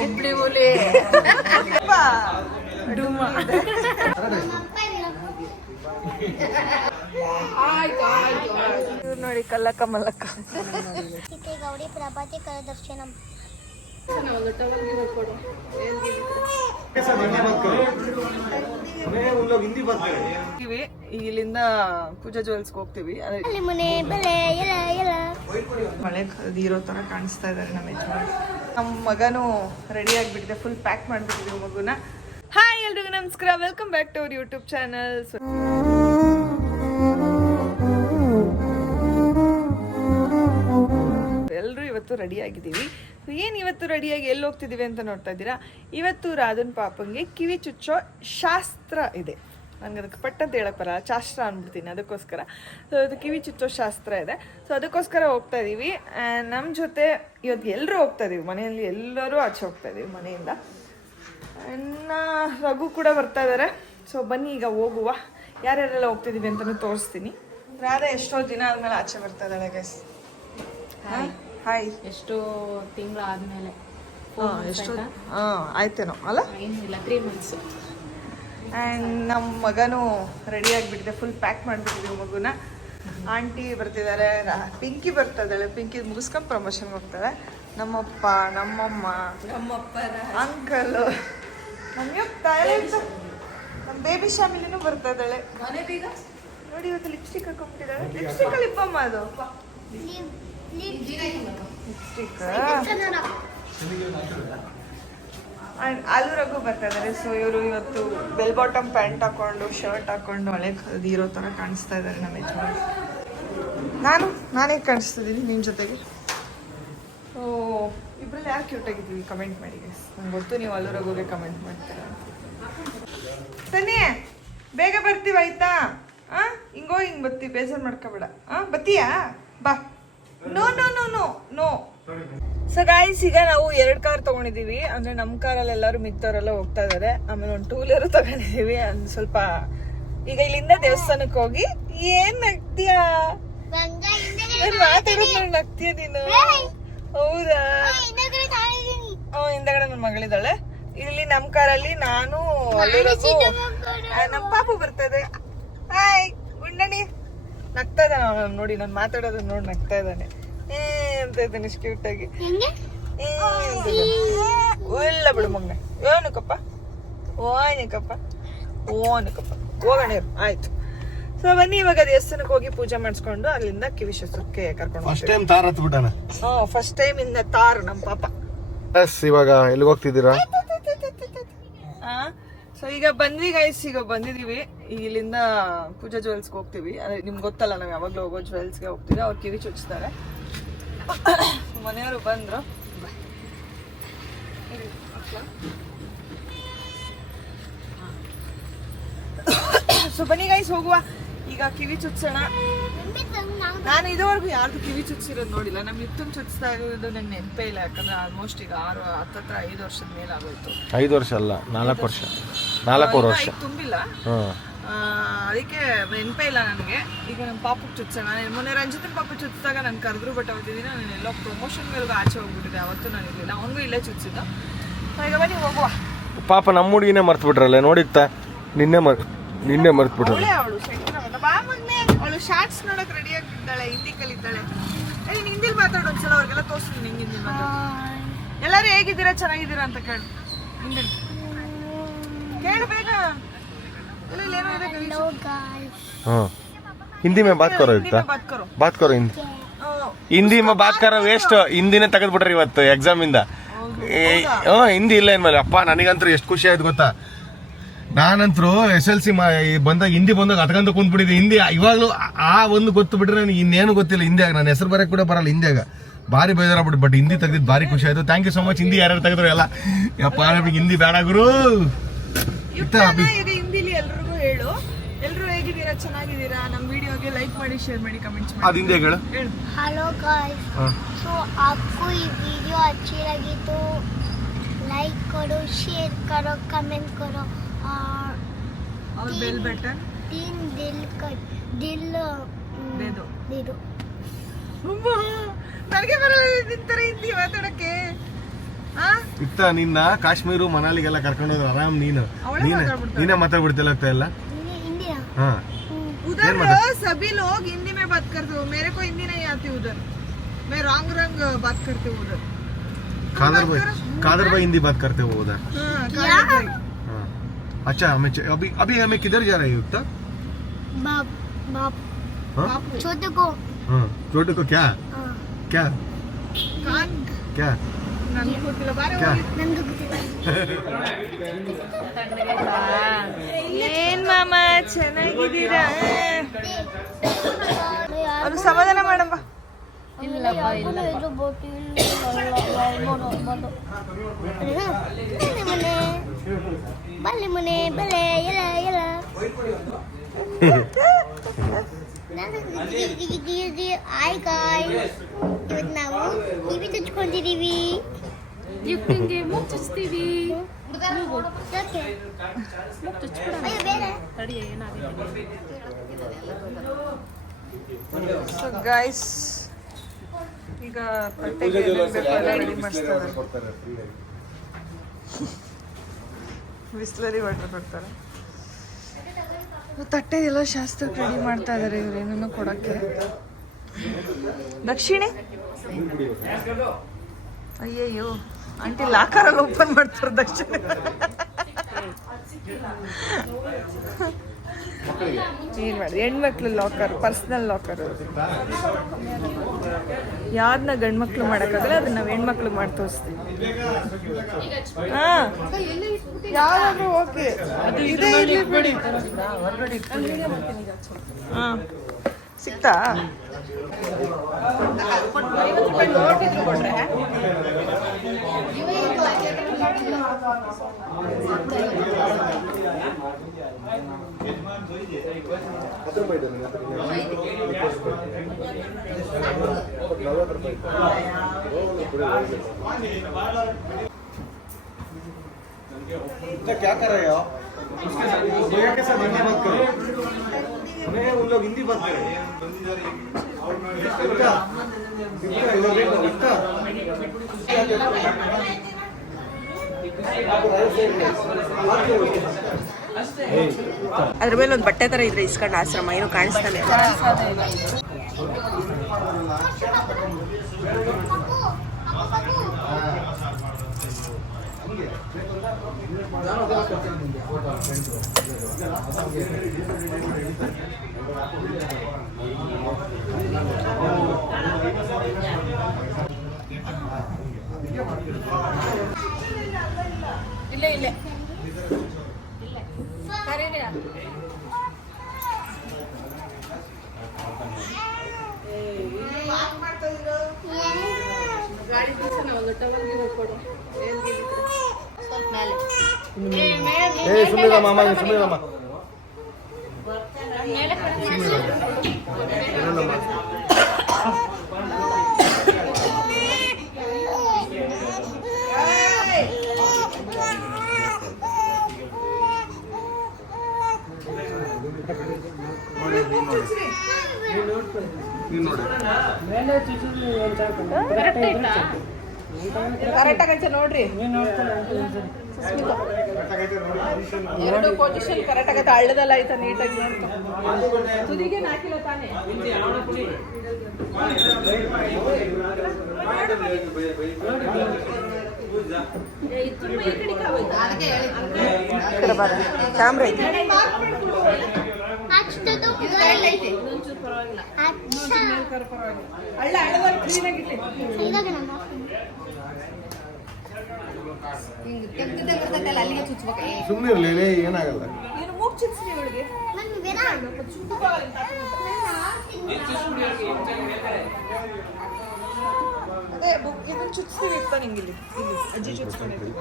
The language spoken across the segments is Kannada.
ಹುಬ್ಳಿ ಹುಲಿ ಡುಮ್ಮ ಇವ್ರು ನೋಡಿ ಕಲ್ಲಕ್ಕ ಮಲ್ಲಕ್ಕ ಗೌಡಿ ಪ್ರಭಾತಿ ಕರದರ್ಶನಂ ಇಲ್ಲಿಂದ ಪೂಜಾ ಜ್ಯುವೆಲ್ಸ್ಗೆ ಹೋಗ್ತೀವಿ. ಮಳೆ ಇರೋ ತರ ಕಾಣಿಸ್ತಾ ಇದಾರೆ ನಮ್ಮ ಯಜಮಾನ್. ನಮ್ಮ ಮಗನು ರೆಡಿ ಆಗಿಬಿಟ್ಟಿದೆ, ಫುಲ್ ಪ್ಯಾಕ್ ಮಾಡ್ಬಿಟ್ಟಿದ್ದೀವಿ ಮಗುನ. ಹಾಯ್ ಎಲ್ರಿಗೂ ನಮಸ್ಕಾರ, welcome back to our YouTube channel. ಎಲ್ಲರೂ ಇವತ್ತು ರೆಡಿ ಆಗಿದ್ದೀವಿ. ಏನು ಇವತ್ತು ರೆಡಿಯಾಗಿ ಎಲ್ಲಿ ಹೋಗ್ತಿದ್ದೀವಿ ಅಂತ ನೋಡ್ತಾ ಇದ್ದೀರಾ. ಇವತ್ತು ರಾಧನ್ ಪಾಪಂಗೆ ಕಿವಿ ಚುಚ್ಚೋ ಶಾಸ್ತ್ರ ಇದೆ. ನನಗೆ ಅದಕ್ಕೆ ಪಟ್ಟಂತ ಹೇಳಕ್ ಬರಲ್ಲ, ಶಾಸ್ತ್ರ ಅಂದ್ಬಿಡ್ತೀನಿ. ಅದಕ್ಕೋಸ್ಕರ ಅದು ಕಿವಿ ಚುಚ್ಚೋ ಶಾಸ್ತ್ರ ಇದೆ. ಸೊ ಅದಕ್ಕೋಸ್ಕರ ಹೋಗ್ತಾ ಇದ್ದೀವಿ. ನಮ್ಮ ಜೊತೆ ಇವತ್ತು ಎಲ್ಲರೂ ಹೋಗ್ತಾ ಇದ್ದೀವಿ, ಮನೆಯಲ್ಲಿ ಎಲ್ಲರೂ ಆಚೆ ಹೋಗ್ತಾ ಇದ್ದೀವಿ ಮನೆಯಿಂದ. ರಘು ಕೂಡ ಬರ್ತಾ ಇದ್ದಾರೆ. ಸೊ ಬನ್ನಿ ಈಗ ಹೋಗುವ. ಯಾರ್ಯಾರೆಲ್ಲ ಹೋಗ್ತಿದ್ದೀವಿ ಅಂತಲೂ ತೋರಿಸ್ತೀನಿ. ರಾಧಾ ಎಷ್ಟೋ ದಿನ ಆದಮೇಲೆ ಆಚೆ ಬರ್ತಾ ಇದ್ದಾಳೆ ಗೈಸ್. ಹಾಯ್. ಎಷ್ಟು ತಿಂಗಳು ಆದಮೇಲೆ ಎಷ್ಟು ಆಯ್ತೇನೋ ಅಲ್ಲ, ಏನಿಲ್ಲ 3 months. ಆ್ಯಂಡ್ ನಮ್ಮ ಮಗನು ರೆಡಿ ಆಗಿಬಿಟ್ಟಿದೆ, ಫುಲ್ ಪ್ಯಾಕ್ ಮಾಡಿಬಿಟ್ಟಿದ್ದೀವಿ ಮಗುನ. ಆಂಟಿ ಬರ್ತಿದ್ದಾರೆ, ಪಿಂಕಿ ಬರ್ತಾ ಇದ್ದಾಳೆ. ಪಿಂಕಿ ಮುಗಿಸ್ಕೊಂಡು ಪ್ರಮೋಷನ್ಗೆ ಹೋಗ್ತಾಳೆ. ನಮ್ಮಪ್ಪ, ನಮ್ಮಮ್ಮ, ನಮ್ಮಪ್ಪ, ಅಂಕಲು, ನಮ್ಮತ್ತಾಳೆ, ನಮ್ಮ ಬೇಬಿ ಶಾಮಿಲಿನೂ ಬರ್ತಾ ಇದ್ದಾಳೆ. ಮನೆ ಬೀಗ ನೋಡಿ ಇವತ್ತು ಲಿಪ್ಸ್ಟಿಕ್ ಹಾಕೊಂಡ್ಬಿಟ್ಟಿದ್ದಾಳೆ. ಲಿಪ್ಸ್ಟಿಕ್ ಲಿಪ್ಪಮ್ಮ ಅದು ಲಿಪ್ಸ್ಟಿಕ್. ಆ್ಯಂಡ್ ಆಲೂ ರಘು ಬರ್ತಾ ಇದ್ದಾರೆ. ಸೊ ಇವರು ಇವತ್ತು ಬೆಲ್ ಬಾಟಮ್ ಪ್ಯಾಂಟ್ ಹಾಕೊಂಡು ಶರ್ಟ್ ಹಾಕೊಂಡು ಹಳೆ ಇರೋ ಥರ ಕಾಣಿಸ್ತಾ ಇದ್ದಾರೆ ನಮ್ಮ ಯಜಮಾನ್. ನಾನೇ ಕಾಣಿಸ್ತಿದ್ದೀನಿ ನಿಮ್ಮ ಜೊತೆಗೆ. ಓ ಇಬ್ಬರಲ್ಲಿ ಯಾರು ಕ್ಯೂಟ್ ಆಗಿದ್ದೀವಿ ಕಮೆಂಟ್ ಮಾಡಿ ಗೈಸ್. ನಂಗೆ ಗೊತ್ತು ನೀವು ಆಲೂ ರಘುಗೆ ಕಮೆಂಟ್ ಮಾಡ್ತೀರಾ. ಸನ್ನಿ ಬೇಗ ಬರ್ತೀವಿ ಆಯ್ತಾ? ಹಿಂಗೆ ಬರ್ತೀವಿ, ಬೇಜಾರು ಮಾಡ್ಕೋಬೇಡ. ಬತ್ತೀಯಾ? ಬಾ. No no no no no. So guys, ಈಗ ನಾವು 2 ಕಾರ್ ತಗೊಂಡಿದೀವಿ. ಅಂದ್ರೆ ನಮ್ಮ ಕಾರಲ್ಲಿ ಎಲ್ಲರೂ ಮಿಕ್ಕವರೆಲ್ಲ ಹೋಗ್ತಾ ಇದಾರೆ. ಆಮೇಲೆ ಒಂದು 2 ವೀಲರ್ ತಗೊಂಡಿದೀವಿ. ಸ್ವಲ್ಪ ಈಗ ಇಲ್ಲಿಂದ ದೇವಸ್ಥಾನಕ್ಕೆ ಹೋಗಿ. ಏನ್ ನಗ್ತೀಯಾ? ಮಾತಾಡೋದು ನಗ್ತೀಯ ನೀನು? ಹೌದಾ? ಹಿಂದಗಡೆ ನನ್ನ ಮಗಳಿದ್ದಾಳೆ. ಇಲ್ಲಿ ನಮ್ಮ ಕಾರಲ್ಲಿ ನಾನು, ನಮ್ಮ ಪಾಪು ಬರ್ತದೆ. ಹಾಯ್ ಗುಂಡಣಿ. ನಗ್ತಾ ಇದ್ದಾನೆ ನೋಡಿ, ನಾನು ಮಾತಾಡೋದನ್ನ ನೋಡಿ ನಗ್ತಾ ಇದ್ದಾನೆ. ಅಂತ ಇದ್ದಾನೆ ಇಷ್ಟು ಕ್ಯೂಟ್ ಆಗಿ. ಇಲ್ಲ ಬಿಡು ಮಗನೆ. ಏನಕ್ಕಪ್ಪ ಓನಕ್ಕಪ್ಪ ಹೋಗೋಣ ಆಯ್ತು. ಸೊ ಬನ್ನಿ ಇವಾಗ ದೇವಸ್ಥಾನಕ್ಕೆ ಹೋಗಿ ಪೂಜೆ ಮಾಡಿಸ್ಕೊಂಡು ಅಲ್ಲಿಂದ ಕಿವಿ ಶಾಸ್ತ್ರಕ್ಕೆ ಕರ್ಕೊಂಡು ಫಸ್ಟ್ ಟೈಮ್ ಇಂದ ತಾರ್ ನಮ್ಮ ಪಾಪ. ಇವಾಗ ಎಲ್ಲಿ ಹೋಗ್ತಿದ್ದೀರಾ? ಸೊ ಈಗ ಬಂದ್ವಿ ಗೈಸ್, ಈಗ ಬಂದಿದೀವಿ. ಇಲ್ಲಿಂದ ಪೂಜಾ ಜ್ಯುವೆಲ್ಸ್ಗೆ ಹೋಗ್ತೀವಿ. ಅದೇ ನಿಮ್ಗೆ ಗೊತ್ತಲ್ಲ, ನಾವು ಯಾವಾಗಲೂ ಹೋಗೋ ಜ್ಯುವೆಲ್ಸ್ಗೆ ಹೋಗ್ತೀವಿ. ಅವ್ರು ಕಿವಿ ಚುಚ್ತಾರೆ. ಮನೆಯವರು ಬಂದ್ರು. ಸೊ ಬನ್ನಿ ಗೈಸ್ ಹೋಗುವ. ಈಗ ಕಿವಿ ಚುಚ್ಚೋಣ. ನಾನು ಇದುವರೆಗೂ ಯಾರ್ದು ಕಿವಿ ಚುಚ್ಚಿರೋದು ನೋಡಿಲ್ಲ. ನಮ್ಮ ಯುತ್ತನ್ ಚುಚ್ತಾ ಇರೋದು ನಂಗೆ ನೆನಪೇ ಇಲ್ಲ. ಯಾಕಂದ್ರೆ ಆಲ್ಮೋಸ್ಟ್ ಈಗ 5 ವರ್ಷದ ಮೇಲೆ ಆಗೋಯ್ತು. 5 ವರ್ಷ ಅಲ್ಲ, 4 ವರ್ಷ. 4 ವರ್ಷ ತುಂಬಿಲ್ಲ. ಅದಕ್ಕೆ ನೆನಪೇ ಇಲ್ಲ ನನಗೆ. ಈಗ ನಮ್ಮ ಪಾಪಕ್ಕೆ ಚುಚ್ಚೋಣ. ಮೊನ್ನೆ ರಂಜಿತನ ಪಾಪ ಚುಚ್ಚಿದಾಗ ನಾನು ಕರೆದ್ರು, ಬಟ್ ಅವತ್ತಿನ ನಾನು ಎಲ್ಲೋ ಪ್ರಮೋಷನ್ಗಳಿಗೂ ಆಚೆ ಹೋಗ್ಬಿಟ್ಟಿದೆ. ಅವತ್ತು ನಾನು ಇರಲಿಲ್ಲ, ಅವನಿಗೂ ಇಲ್ಲೇ ಚುಚ್ಚಿದ್ದು. ಈಗ ಬನ್ನಿ ಹೋಗುವ. ಪಾಪ ನಮ್ಮ ಹುಡುಗಿನೇ ಮರ್ತು ಬಿಟ್ರಲ್ಲ, ನೋಡಿತ್ತ ನಿನ್ನೆ ಮರ್ತು ಬಿಟ್ರೆ. ಅವಳು ಅವಳು ಶಾರ್ಟ್ಸ್ ನೋಡಕ್ ರೆಡಿ ಆಗಿದ್ದಾಳೆ, ಹಿಂದಿ ಕಲಿತಾಳೆ. ನೀನ್ ಹಿಂದಿಲ್ ಮಾತಾಡೋ ಒಂದ್ಸಲ ಅವ್ರಿಗೆಲ್ಲ ತೋರಿಸ್ತೀನಿ ಹೆಂಗ್ ಹಿಂದಿ ಮಾತಾಡೋದು. ಎಲ್ಲರೂ ಹೇಗಿದ್ದೀರಾ, ಚೆನ್ನಾಗಿದ್ದೀರಾ ಅಂತ ಕೇಳು. ಹಿಂದಿ ಕೇಳು ಬೇಗ. हिंदी में बात करो इतना बात करो हिंदी में बात करो ವೇಸ್ಟ್ ಹಿಂದಿನೇ ತೆಗೆದ್ಬಿಟ್ರಿ ಇವತ್ತು ಎಕ್ಸಾಮ್ ಇಂದ. ಹಿಂದಿ ಇಲ್ಲ ಏನ್ಮೇಲೆ ಅಪ್ಪ ನನಗಂತೂ ಎಷ್ಟು ಖುಷಿ ಆಯ್ತು ಗೊತ್ತಾ. ನಾನಂತರೂ SLC ಬಂದಾಗ ಹಿಂದಿ ಬಂದಾಗ ಅಟ್ಕೊಂತ ಕುಂತ್ಬಿಟ್ಟಿದ್ದೆ. ಹಿಂದಿ ಇವಾಗಲೂ ಒಂದು ಗೊತ್ತು ಬಿಟ್ರೆ ನನಗೆ ಇನ್ನೇನು ಗೊತ್ತಿಲ್ಲ. ಹಿಂದಿಯಾಗ ನನ್ನ ಹೆಸರು ಬರಕ್ಕೆ ಕೂಡ ಬರಲ್ಲ. ಹಿಂದಿಯಾಗ ಭಾರಿ ಬೇಜಾರಾಗ್ಬಿಟ್ಟು, ಬಟ್ ಹಿಂದಿ ತೆಗೆದಿದ್ದು ಭಾರಿ ಖುಷಿ ಆಯ್ತು. Thank you so much. ಹಿಂದಿ ಯಾರ್ಯಾರು ತೆಗೆದ್ರು ಎಲ್ಲ ಯಪ್ಪ ಹಿಂದಿ ಬೇಡ ಗುರು. ಹಿಂದಿಲಿ ಎಲ್ರಿಗೂ ಹೇಳು, ಎಲ್ಲರೂ ಹೇಗಿದ್ದೀರಾ, ಚೆನ್ನಾಗಿದ್ದೀರಾ, ನಮ್ಮ ವಿಡಿಯೋಗೆ ಲೈಕ್ ಮಾಡಿ, ಶೇರ್ ಮಾಡಿ, ಕಮೆಂಟ್ಸ್ ಮಾಡಿ. ಅದು ಹಿಂದಿ ಹೇಳು. हेलो गाइस, तो आपको ये वीडियो अच्छी लगी तो लाइक करो, शेयर करो, कमेंट करो और बेल बटन 3 दिल दे दो. ನನಗೆ ಬರಲ್ಲ ನಿಂತರ ಹಿಂದಿ ಮಾತಾಡಕ್ಕೆ. ಇತ್ತ ನಿನ್ನ ಕಾಶ್ಮೀರ ಮನಾಲಿಗೆಲ್ಲ ಕರ್ಕೊಂಡು ಹೋದ್ರೆ ಆರಾಮ್ ನೀನು ಅವಳೇ ನೀನೇ ಮಾತಾಡ್ಬಿಡ್ತಾಳೆ. ನೀನೇ ಮಾತಾಡ್ಬಿಡ್ತಿಲ್ಲ ಎಲ್ಲ इंडिया ಹಾ उधर ಏನ್ ಮಾತಾಡ್- सभी लोग हिंदी में बात करते हो मेरे को हिंदी नहीं आती उधर मैं रंग बात करती हूँ उधर कादर भाई हिंदी बात करते हो उधर हाँ, कादर भाई। हाँ अच्छा अभी हमें किधर जा रहे हो युक्ता बाप बाप हाँ बापू। छोटे को हाँ छोटे को क्या हाँ, क्या कान क्या ನನ್ಗೆ ಗೊತ್ತಿಲ್ಲ ಬಾರೆ क्या ಹೋಗಿ. नंदू को ಏನ್ ಮಾಮ ಚೆನ್ನಾಗಿದ್ದೀರಾ ಅದು ಸಮಾಧಾನ ಮಾಡಮ್ಮ ಬಲೆ ಮನೆ ಬಲೆ ಎಲ ಎಲ ಆಯ್ ಗಾಯ್ ಇವತ್ತು ನಾವು ಟಿವಿ ಚಚ್ಕೊಂಡಿದೀವಿ ಯುಕ್ತಿಂಗೆ ಮೂಗ್ ಚುಚ್ತೀವಿ. ಯಾಕೆ ಮೂಗ್ ಚುಚ್ಬಿಡ ಅಯ್ಯೋ ಬೇರೆ ತಡಿ ಏನಾಗುತ್ತೆ. ಸೊ ಗೈಸ್ ಈಗ ತಟ್ಟೆಗೆ ರೆಡಿ ಮಾಡಿಸ್ತಾರೆ ಬಿಸ್ಲರಿ ವಾಟರ್ ಕೊಡ್ತಾರೆ ತಟ್ಟೆ ಎಲ್ಲ ಶಾಸ್ತ್ರಕ್ಕೆ ರೆಡಿ ಮಾಡ್ತಾ ಇದಾರೆ ಇವ್ರು ಏನನ್ನ ಕೊಡಕ್ಕೆ ದಕ್ಷಿಣೆ ಅಯ್ಯಯ್ಯೋ ಆಂಟಿ ಲಾಕರಲ್ಲಿ ಓಪನ್ ಮಾಡ್ತಾರೆ ದಕ್ಷಿಣೆ ಏನ್ ಮಾಡಿ ಹೆಣ್ಮಕ್ಳು ಲಾಕರ್ ಪರ್ಸನಲ್ ಲಾಕರ್ ಯಾವ್ದನ್ನ ಗಂಡ್ಮಕ್ಳು ಮಾಡಕ್ಕಾಗಲ್ಲ ಅದನ್ನ ನಾವು ಹೆಣ್ಮಕ್ಳು ಮಾಡಿ ತೋರಿಸ್ತೀವಿ ಹಾ ಯಾವ್ದಾದ್ರು ಓಕೆ ಇದೇ ಇಲ್ಲಿ ಬಿಡಿ ಹಾ ಸಿಕ್ತಾ क्या कर रहे हो उसके साथ भैया के साथ हिंदी बात करो नहीं उन लोग हिंदी बात करें ಅದ್ರ ಮೇಲೆ ಒಂದು ಬಟ್ಟೆ ತರ ಇದ್ರೆ ಇಸ್ಕೊಂಡು ಆಶ್ರಮ ಏನು ಕಾಣಿಸ್ತಾನೆ ಇಲ್ಲೇ ಇಲ್ಲೇ ಕರೀರಿ. ಗಾಡಿ ಬಿಡ್ಸೋಣ ಒಂದು ಟವಲ್ ಗಿಡ ಕೊಡು. ಸ್ವಲ್ಪ ಮೇಲೆ सुमिरा मामा सुमिरा मामा ಮೇಲೆ ಕರೆಕ್ಟ್ ಆಯ್ತಾ? ಕರೆಕ್ಟ್ ಆಗೈತೆ ನೋಡ್ರಿ ಎರಡು ಪೊಸಿಷನ್ ಕರೆಕ್ಟ್ ಆಗೈತೆ ಹಳ್ಳದಲ್ಲ ಆಯ್ತಾ ನೀಟಾಗಿ ನೋಡ್ಕೊ ತುದಿಗೆ ಹಾಕಿಲ್ಲ ತಾನೇ ಕ್ಯಾಮ್ರಾ ಐತಿ ಹಳ್ಳ ಹಳ್ಳದಲ್ಲಿ ಕ್ಲೀನಾಗಿಟ್ಲಿ ಅಲ್ಲಿಗೆ ಚುಚ್ಬೇಕು. ಸುಮ್ಮನೆ ಇರಲಿ ಏನಾಗಲ್ಲ ನೀನು ಮೂಗ್ ಚಿತ್ಸ್ರಿ ಇವಳಿಗೆ ಅದೇ ಬುಕ್ ಇದನ್ನ ಚುಚ್ಸ್ತೀವಿ ಇರ್ತಾ ನಿಂಗೆ ಇಲ್ಲಿ ಅಜ್ಜಿ ಚುಚ್ಕೊಂಡಿದ್ವಿ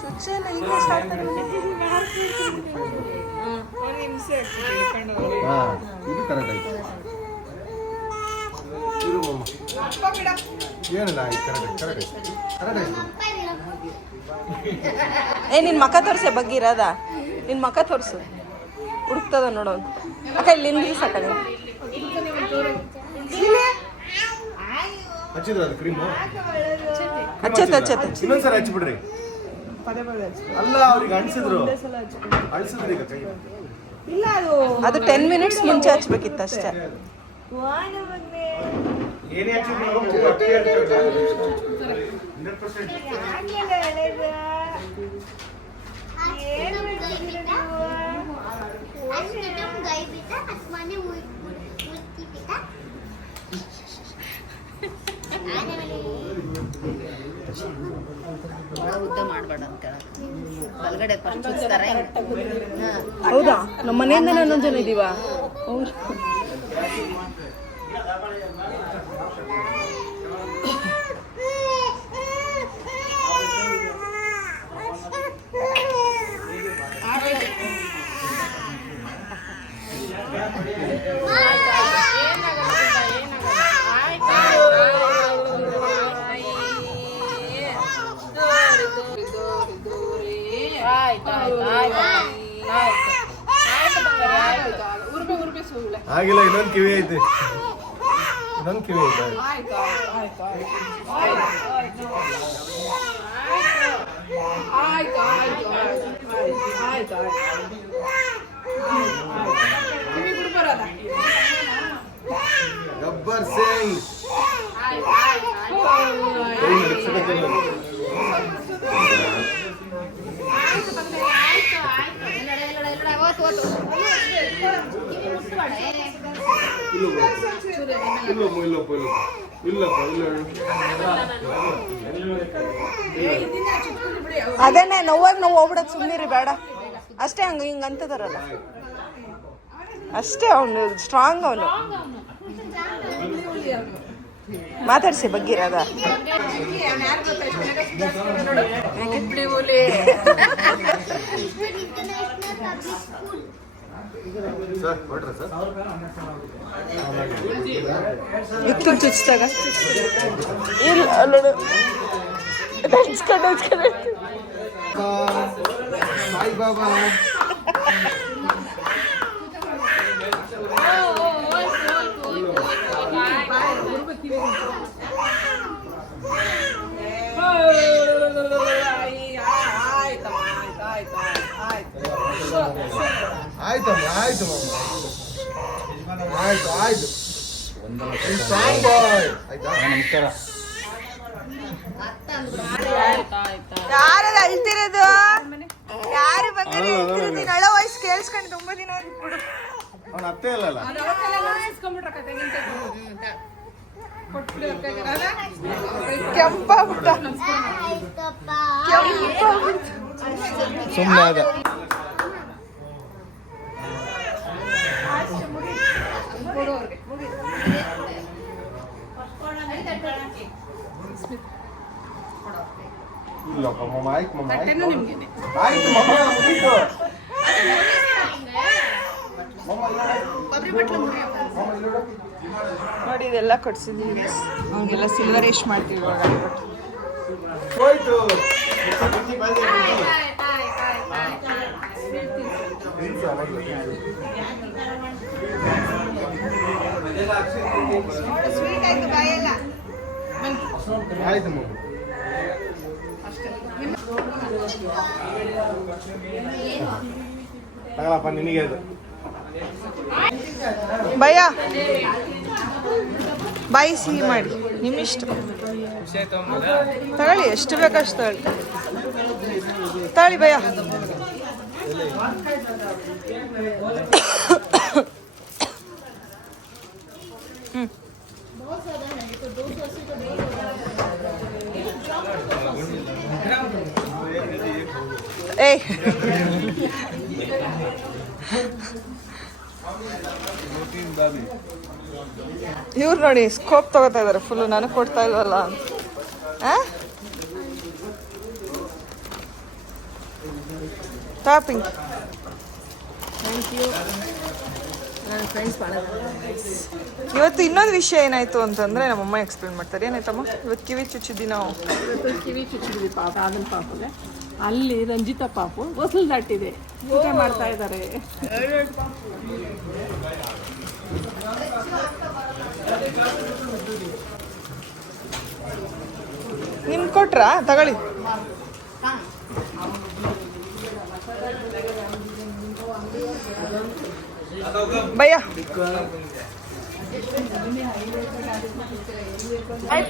ಚುಚ್ಚಲ್ಲ ಈಗ ಹಿಂಸೆ ಆಗ್ತದೆ ಹಿಡ್ಕೊಂಡು ಇದು ಕರೆಕ್ಟ್ ಆಯ್ತು ಅಪ್ಪ ಬಿಡ ಏನಿಲ್ಲ ಕರೆಕ್ಟ್ ಕರೆಕ್ಟ್ ಕರೆಕ್ಟ್ ಏ ನಿನ್ ಮಕ ತೋರ್ಸೆ ಬಗ್ಗಿರದ ನಿನ್ ಮಕ ತೋರ್ಸು ಹುಡುಕ್ತದ ನೋಡೋನು ಅಕ್ಕ ಇಲ್ಲಿಂದ ಸಾಕಲ್ಲ ಹಚ್ಚಿದ್ರ ಅದು ಕ್ರೀಮು ಹಚ್ಚತ್ತೆ ಇನ್ನೊಂದ್ಸಲ ಹಚ್ಚಿಬಿಡ್ರಿ ಪದೇ ಪದೇ ಹಚ್ಚು. ಅಲ್ಲ ಅವ್ರಿಗೆ ಅಣಿಸಿದ್ರು ಸಲ ಹಚ್ಚಿಬಿಡು. ಈಗ ಕೈ ಇಲ್ಲ ಅದು 10 ಮಿನಿಟ್ಸ್ ಮುಂಚೆ ಹಚ್ಬೇಕಿತ್ತು ಅಷ್ಟೇ. ಏನೇ ಹಚ್ಚಿದ್ರು ಉದ್ದ ಮಾಡಬೇಡ ಅಂತ ಒಳಗಡೆ ಫಸ್ಟ್ ತರ ಹೌದಾ ನಮ್ಮ ಮನೆಯಿಂದ ಇನ್ನೊಂದು ಜನ ಇದೀವಾ? ಆಗಿಲ್ಲ, ಇನ್ನೊಂದು ಕಿವಿ ಐತಿ, ಇನ್ನೊಂದು ಕಿವಿ ಐತೆ. ಗಬ್ಬರ್ ಸಿಂಗ್ ಅದೇನೆ ನೋವಾಗ ನಾವು ಹೋಗ್ಬಿಡೋದು ಸುಮ್ಮನಿರಿ ಬೇಡ ಅಷ್ಟೇ. ಹಿಂಗ ಅಂತದಾರಲ್ಲ ಅಷ್ಟೇ. ಅವನು ಸ್ಟ್ರಾಂಗ್, ಅವನು ಮಾತಾಡ್ಸಿ ಬಗ್ಗಿರದ ಇತ್ತು ಚುಚ್ಚಿದಾಗ ಇಲ್ಲ ಅಲ್ಲೋಡು ಸಾಯಿ ಬಾಬಾ ಆಯ್ತಮ್ಮ, ಆಯ್ತು ಆಯ್ತು ಆಯ್ತು ಆಯ್ತಾ. ನಮಸ್ಕಾರ. ಯಾರು ಅಳ್ತಿರೋದು? ಯಾರು ಬಂದಿರೋದು? ಅಳೋ ವಾಯ್ಸ್ ಕೇಳಿಸ್ಕೊಂಡು ತುಂಬಾ ದಿನ ಬಿಡು. ಅವನ ಅತ್ತೆ ಅಲ್ಲಲ್ಲ, ಕೆಂಪಾಗ್ಬಿಟ್ಟ. ಸುಮ್ಮನೆ ಆದ. ಇಲ್ಲಪ್ಪ ಮಮ್ಮ, ಆಯ್ತು ಮಮ್ಮ, ಆಯ್ತು ಮಮ್ಮ, ಮುಗೀತು. ನೋಡಿ ಇದೆಲ್ಲ ಕೊಡ್ಸಿದ್ದೀವಿ ಅವ್ನಿಗೆಲ್ಲ ಸಿಲ್ವರ್ ಮಾಡ್ತೀವಿ ಇವಾಗ. ಹೋಯ್ತು. ಸ್ವೀಟ್ ಆಯ್ತು ಬಾಯೆಲ್ಲ. ಆಯ್ತು ಮಮ್ಮ. ತಗೊಳಪ್ಪ ನಿನಗೆ ಅದು. ಭಯ ಬಾಯಿ ಸಿಹಿ ಮಾಡಿ ನಿಮ್ಮಿಷ್ಟ ತಗೊಳ್ಳಿ, ಎಷ್ಟು ಬೇಕಷ್ಟು ತಗೊಳ್ಳಿ. ತಗೊಳ್ಳಿ ಭಯ. ಏಯ್ ಇವ್ರು ನೋಡಿ ಸ್ಕೋಪ್ ತಗೋತಾ ಇದಾರೆ ಫುಲ್ಲು, ನನಗೆ ಕೊಡ್ತಾ ಇಲ್ವಲ್ಲ ಅಂತ. ಟಾಪಿಂಗ್ ಇವತ್ತು ಇನ್ನೊಂದು ವಿಷಯ ಏನಾಯ್ತು ಅಂತಂದ್ರೆ ನಮ್ಮಮ್ಮ ಎಕ್ಸ್ಪ್ಲೇನ್ ಮಾಡ್ತಾರೆ. ಏನಾಯ್ತಮ್ಮ ಇವತ್ತು ಕಿವಿ ಚುಚ್ಚಿದ್ದಿ ನಾವು? ಕಿವಿ ಚುಚ್ಚಿದ್ವಿ ಪಾಪ, ಅದನ್ನ ಪಾಪಗೆ ಅಲ್ಲಿ ರಂಜಿತಾ ಪಾಪು ಹೊಸಲು ದಾಟಿದೆ ಊಟ ಮಾಡ್ತಾ ಇದ್ದಾರೆ. ನಿಮ್ಗೆ ಕೊಟ್ರಾ? ತಗೊಳ್ಳಿ. ಭಯ್ಯ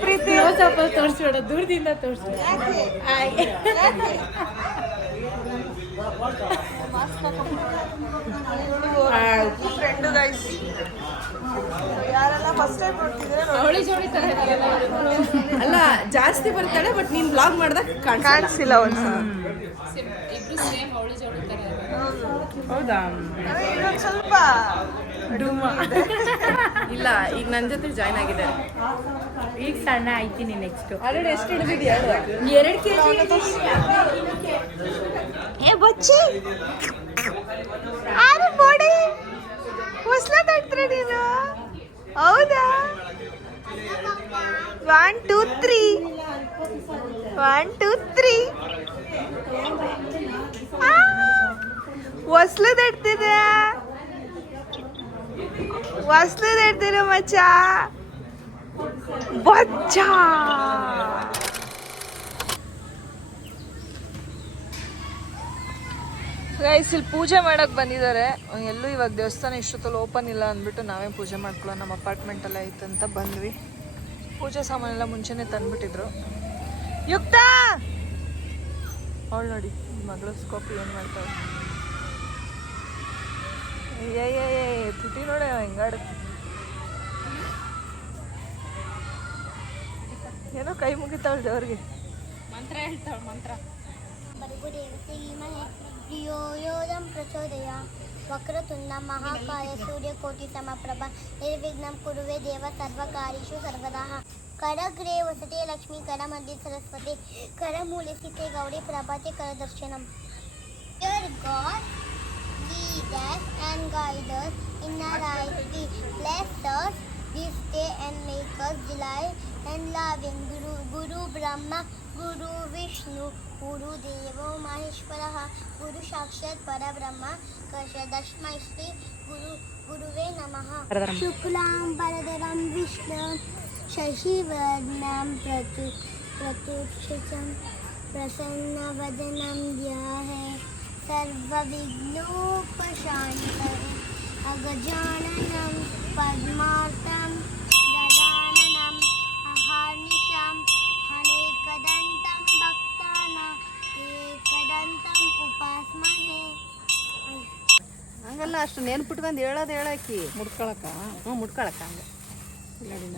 ಪ್ರೀತಿ ತೋರಿಸ್ಬೇಡ, ದೂರದಿಂದ ತೋರಿಸ್ಬೇಡ. Friend guys. ಯಾರೆಲ್ಲ ಫಸ್ಟ್ ಟೈಮ್ ನೋಡ್ತಿದ್ರೆ ಅವಳಿ ಜೋಡಿ ತರ ಅಲ್ಲ ಜಾಸ್ತಿ ಬರ್ತಾಳೆ, ಬಟ್ ನೀನ್ ಬ್ಲಾಗ್ ಮಾಡ್ದಾಗ ಕಾಣಿಸಿಲ್ಲ ಒಂದ್ಸಲ. ಇಬ್ರು ಸೇಮ್ ಅವಳಿ ಜೋಡಿ ತರ. ಹೌದಾ? ಇನ್ನೊಂದು ಸ್ವಲ್ಪ ಡೂಮ ಇಲ್ಲ, ಈಗ ನನ್ನ ಜೊತೆ ಜಾಯ್ನ್ ಆಗಿದ್ದಾರೆ. ಈಗ ಸಣ್ಣ ಆಯ್ತೀನಿ ನೆಕ್ಸ್ಟ್. ಆಲ್ರೆಡಿ ಎಷ್ಟು ಹಿಡಿದಿದ್ಯಾ? 2 kg. ಏ ಬಚ್ಚಿ ಆರು ಬೋಡಿ ಹೊಸ್ಲ ತಟ್ರೆ ನೀನು. ಹೌದಾ? 1 2 3 1 2 3 ಹೊಸ್ಲು ತಟ್ತಿದೆ, ಹೊಸ್ಲು ತಟ್ತಿರೋ ಮಚ್ಚ ಬಚ್ಚ. ಗೈಸ್ ಇಲ್ಲಿ ಪೂಜೆ ಮಾಡಕ್ ಬಂದಿದ್ದಾರೆ. ಎಲ್ಲೂ ಇವಾಗ ದೇವಸ್ಥಾನ ಇಷ್ಟೊತ್ತಲ್ಲಿ ಓಪನ್ ಇಲ್ಲ ಅಂದ್ಬಿಟ್ಟು ನಾವೇ ಪೂಜೆ ಮಾಡ್ಕೊಳ್ಳೋ, ನಮ್ಮ ಅಪಾರ್ಟ್ಮೆಂಟೆಲ್ಲ ಐತಂತ ಬಂದ್ವಿ. ಪೂಜೆ ಸಾಮಾನೆಲ್ಲ ಮುಂಚೆನೇ ತಂದ್ಬಿಟ್ಟಿದ್ರು. ಯುಕ್ತ ಅವಳು ನೋಡಿ ಮಗಳು ಸ್ಕೋಪಿ ಏನು ಮಾಡ್ತಾಳೆ. ಏ ತುಟಿ ನೋಡೆ ಹೆಂಗಾಡುತ್ತೆ. ಏನೋ ಕೈ ಮುಗಿತಾವಳು ದೇವ್ರಿಗೆ. ಮಂತ್ರ ಹೇಳ್ತಾಳೆ ಮಂತ್ರ. ಧಿಯೋಯೋಧಂ ಪ್ರಚೋದಯ ವಕ್ರತುಂಡ ಮಹಾಕಾಯ ಸೂರ್ಯಕೋಟಿ ಸಮಪ್ರಭ ನಿರ್ವಿಘ್ನಂ ಕುರುವೆ ದೇವ ಸರ್ವಕಾರ್ಯೇಷು ಸರ್ವದಾ. ಕರಗ್ರೆ ವಸತೆ ಲಕ್ಷ್ಮೀ ಕರ ಮಧ್ಯೆ ಸರಸ್ವತಿ ಕರ ಮೂಲೆ ಸ್ಥಿತೆ ಗೌರಿ ಪ್ರಭಾತೆ ಕರ ದರ್ಶನಂ. Dear God, lead us and guide us in our right way. Bless us this day and make us delight and loving. Guru Brahma, Guru Vishnu, Guru Devo Maheshwara, Guru Sakshat Parabrahma, Kashyadashmai Shri Guruve Namaha. Shuklam Paradaram Vishnu, Shashivardhanam Pratyukshatam, Prasanna Vadanam Dhyahe, Sarva Vignopashantare, Agajananam Padmartam, Dadananam Aharnisham, Hanekadantam Bhaktana, Ekadantam Upasmahe. ಹಂಗಲ್ಲ, ಅಷ್ಟು ನೆನ್ಪಿಟ್ಕೊಂಡು ಹೇಳೋದು ಹೇಳಕ್ಕಿ ಮುಡ್ಕೊಳಕ. ಮುಟ್ಕೊಳಕ್ಕ ಹಂಗೆ.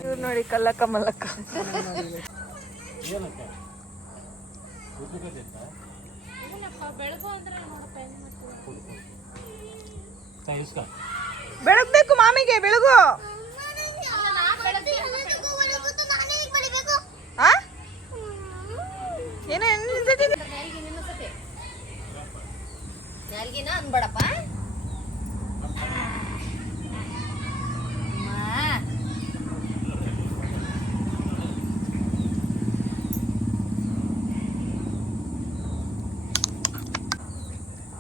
ಇವ್ರು ನೋಡಿ ಕಲ್ಲಕ್ಕ ಮಲ್ಲಕ್ಕ. ಬೆಳಗ್ಬೇಕು ಮಾಮಿಗೆ, ಬೆಳಗು. ಆ? ಏನೋ ಯಾರಿಗಿನ ಅನ್ಬೇಡಪ್ಪ.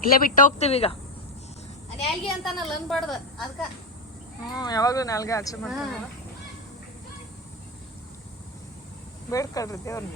ಇಲ್ಲೇ ಬಿಟ್ಟು ಹೋಗ್ತೀವಿ ಈಗ. ನ್ಯಾಲ್ಗಿ ಅಂತಾನಲ್ಲ ಅನ್ಬಾರ್ದು ಅದಕ್ಕೆ. ಯಾವಾಗಲೂ ನಾಲ್ಗೆ ಆಚೆ ಮಾಡ್ತಾರೆ. ಬೇಡ್ಕೊಳ್ರಿ ದೇವ್ರನ್ನ.